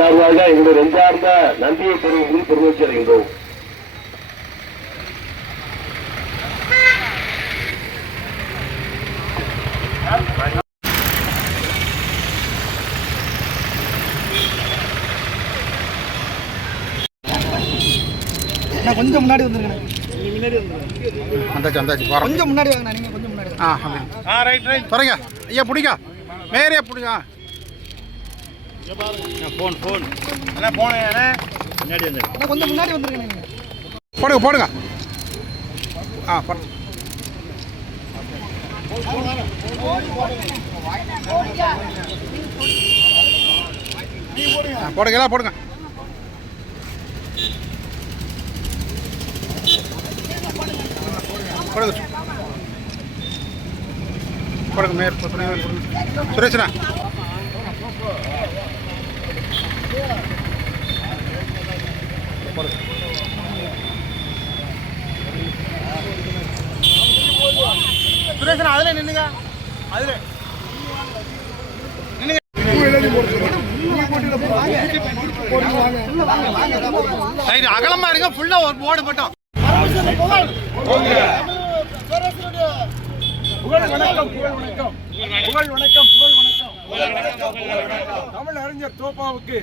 சார்பாக எங்களுடைய நெஞ்சார்ந்த நன்றியை தெரிவித்து பெருமச்சி அடைகின்றோம் நான் கொஞ்சம் முன்னாடி வந்துருங்க வந்தாச்சு வந்தாச்சு கொஞ்சம் முன்னாடி வாங்க நீங்க கொஞ்சம் முன்னாடி. ஆ ரைட் ரைட் தொடங்க ஐயா பிடிங்க. மேரே பிடிங்க. ஃபோன் ஃபோன் அண்ணா போனேன் அண்ணா. முன்னாடி வந்து அண்ணா, கொஞ்சம் முன்னாடி வந்துருங்க நீங்க. போடுங்க போடுங்க. ஆ போடுங்க போடுங்க. போடுங்க போடுங்க போடுங்க. போடுங்க சுரேஷ்ண்ணா சுரேஷன் அதில் நின்னுங்க. அதில். அகலமா இருங்க. ஃபுல்லா ஒரு போர்டு மட்டும். புகழ் வணக்கம் புகழ் வணக்கம். புகழ் வணக்கம் புகழ் வணக்கம். தமிழ் அறிஞர் தோப்பாவுக்கு.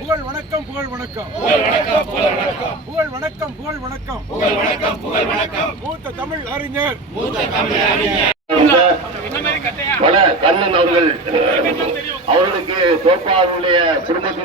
புகழ் வணக்கம் புகழ் வணக்கம். புகழ் வணக்கம் புகழ் வணக்கம். மூத்த தமிழ் அறிஞர். கண்ணன் அவர்கள் அவர்களுக்கு தோப்பாவுடைய குடும்பத்தில்